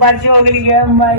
पार्टी हो गई है भाई।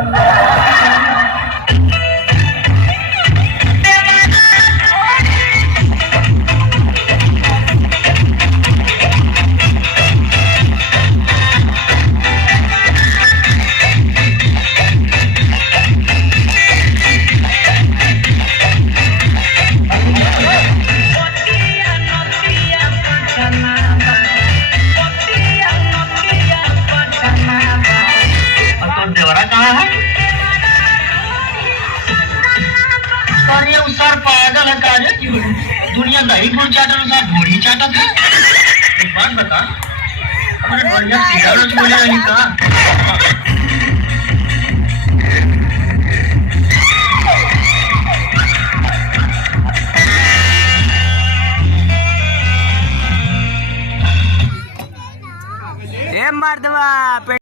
दुनिया दही गुड़ चाटल साथ घोड़ी चाटत है। एक बात बता, अरे बढ़िया सीधा रोज बोले नहीं का।